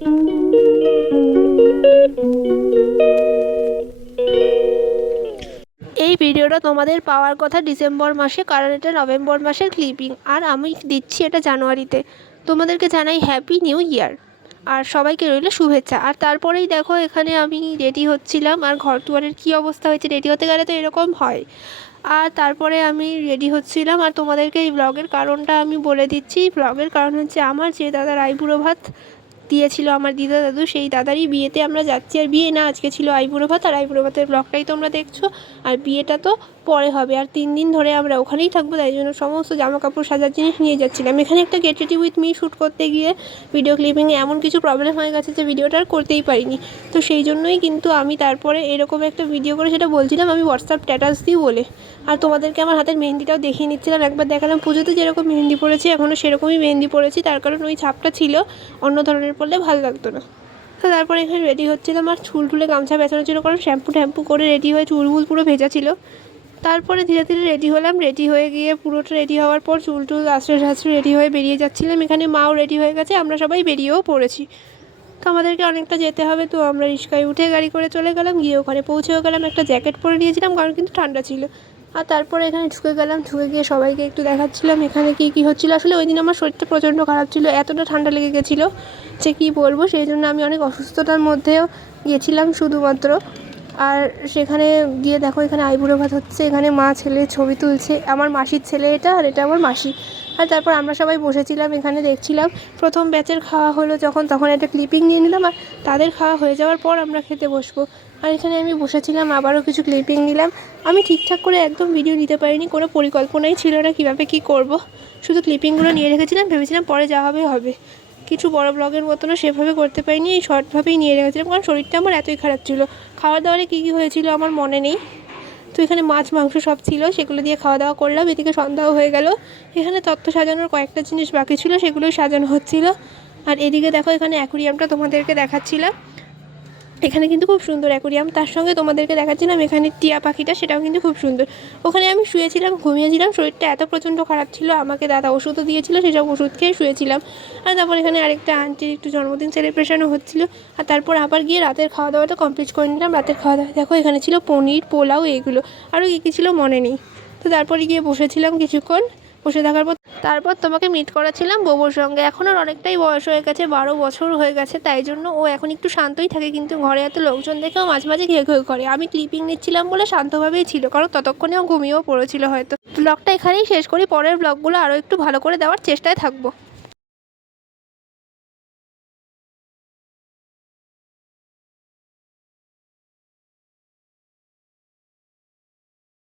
এই ভিডিওটা তোমাদের পাওয়ার কথা ডিসেম্বর মাসে, কারণ এটা নভেম্বর মাসের ক্লিপিং, আর আমি দিচ্ছি এটা জানুয়ারিতে। তোমাদেরকে জানাই হ্যাপি নিউ ইয়ার, আর সবাইকে রইল শুভেচ্ছা। আর তারপরেই দেখো এখানে আমি রেডি হচ্ছিলাম, আর ঘর দুয়ারের কী অবস্থা হয়েছে, রেডি হতে গেলে তো এরকম হয়। আর তারপরে আমি রেডি হচ্ছিলাম, আর তোমাদেরকে এই ব্লগের কারণটা আমি বলে দিচ্ছি। ব্লগের কারণ হচ্ছে আমার যে দাদার আইবুড়ো ভাত দিয়েছিল আমার দিদা দাদু, সেই দাদারই বিয়েতে আমরা যাচ্ছি। আর বিয়ে না, আজকে ছিল আইবুড়ো ভাত, আর আইবুড়ো ভাতের ব্লগটাই তোমরা দেখছো। আর বিয়েটা তো পরে হবে, আর 3 দিন ধরে আমরা ওখানেই থাকবো, তাই জন্য সমস্ত জামা কাপড় সাজার জিনিস নিয়ে যাচ্ছিলাম। এখানে একটা get ready with me shoot করতে গিয়ে ভিডিও ক্লিপিংয়ে এমন কিছু প্রবলেম হয়ে গেছে যে ভিডিওটা আর করতেই পারিনি। তো সেই জন্যই কিন্তু আমি তারপরে এরকম একটা ভিডিও করে সেটা বলছিলাম আমি হোয়াটসঅ্যাপ স্ট্যাটাস দিই বলে। আর তোমাদেরকে আমার হাতের মেহেন্দিটাও দেখিয়ে নিচ্ছিলাম, একবার দেখালাম পুজোতে যেরকম মেহেন্দি পড়েছি এখনও সেরকমই মেহেন্দি পড়েছি, তার কারণ ওই ছাপটা ছিল, অন্য ধরনের পড়লে ভালো লাগতো না। তো তারপরে এখানে রেডি হচ্ছিলাম, আর চুল টুলে গামছা বেছানো ছিল, কারণ শ্যাম্পু করে রেডি হয়ে চুলগুল পুরো ভেজা ছিল। তারপরে ধীরে ধীরে রেডি হলাম, রেডি হয়ে গিয়ে পুরোটা রেডি হওয়ার পর চুল টুল আস্তে রেডি হয়ে বেরিয়ে যাচ্ছিলাম। এখানে মাও রেডি হয়ে গেছে, আমরা সবাই বেরিয়েও পড়েছি। তো আমাদেরকে অনেকটা যেতে হবে, তো আমরা রিক্সায় উঠে গাড়ি করে চলে গেলাম, গিয়ে ওখানে পৌঁছেও গেলাম। একটা জ্যাকেট পরে নিয়েছিলাম কারণ কিন্তু ঠান্ডা ছিল। আর তারপরে এখানে ঢুকে গেলাম, ঢুকে গিয়ে সবাইকে একটু দেখাচ্ছিলাম এখানে কী হচ্ছিলো। আসলে ওই দিন আমার শরীরটা প্রচণ্ড খারাপ ছিল, এতটা ঠান্ডা লেগে গেছিলো যে কী বলবো, সেই জন্য আমি অনেক অসুস্থতার মধ্যেও গিয়েছিলাম শুধুমাত্র। আর সেখানে গিয়ে দেখো এখানে আইবুড়ো ভাত হচ্ছে, এখানে মা ছেলে ছবি তুলছে, আমার মাসির ছেলে এটা, আর এটা আমার মাসি। আর তারপর আমরা সবাই বসেছিলাম এখানে দেখছিলাম। প্রথম ব্যাচের খাওয়া হলো তখন একটা ক্লিপিং নিয়ে নিলাম, আর তাদের খাওয়া হয়ে যাওয়ার পর আমরা খেতে বসবো। আর এখানে আমি বসেছিলাম, আবারও কিছু ক্লিপিং নিলাম। আমি ঠিকঠাক করে একদম ভিডিও নিতে পারিনি, কোনো পরিকল্পনাই ছিল না কীভাবে কী করব। শুধু ক্লিপিংগুলো নিয়ে রেখেছিলাম, ভেবেছিলাম পরে যা হবে হবে। কিছু বড় ব্লগের মতনও সেভাবে করতে পারিনি, এই শর্টভাবেই নিয়ে রেখেছিলাম, কারণ শরীরটা আমার এতই খারাপ ছিল। খাওয়া দাওয়ারে কী হয়েছিল আমার মনে নেই। তো এখানে মাছ মাংস সব ছিল, সেগুলো দিয়ে খাওয়া দাওয়া করলাম। এদিকে সন্ধ্যাও হয়ে গেল। এখানে তত্ত্ব সাজানোর কয়েকটা জিনিস বাকি ছিল, সেগুলোই সাজানো হচ্ছিল। আর এদিকে দেখো এখানে অ্যাকোরিয়ামটা তোমাদেরকে দেখাচ্ছিলাম। এখানে কিন্তু খুব সুন্দর অ্যাকোরিয়াম, তার সঙ্গে তোমাদেরকে দেখাচ্ছিলাম এখানে টিয়া পাখিটা, সেটাও কিন্তু খুব সুন্দর। ওখানে আমি শুয়েছিলাম, ঘুমিয়েছিলাম, শরীরটা এত প্রচণ্ড খারাপ ছিল, আমাকে দাদা ওষুধও দিয়েছিল, সেসব ওষুধ খেয়ে শুয়েছিলাম। আর তারপর এখানে আরেকটা আন্টির একটু জন্মদিন সেলিব্রেশনও হচ্ছিলো। আর তারপর আবার গিয়ে রাতের খাওয়া দাওয়াটা কমপ্লিট করে নিলাম। রাতের খাওয়া দাওয়া দেখো এখানে ছিল পনির, পোলাও, এগুলো আরও কী ছিল মনে নেই। তো তারপরে গিয়ে বসেছিলাম কিছুক্ষণ, বসে থাকার পর তারপর তোমাকে মিট করাছিলাম বোবোর সঙ্গে। এখন ওর অনেকটাই বয়স হয়ে গেছে, 12 বছর হয়ে গেছে, তাই জন্য ও এখন একটু শান্তই থাকে, কিন্তু ঘরে এত লোকজন দেখেও মাঝে মাঝে ঘেউ ঘেউ করে। আমি ক্লিপিং নিচ্ছিলাম বলে শান্তভাবেই ছিল, কারণ ততক্ষণে ও ঘুমিয়েও পড়েছিল হয়তো। ব্লগটা এখানেই শেষ করি, পরের ব্লগগুলো আরও একটু ভালো করে দেওয়ার চেষ্টায় থাকবো।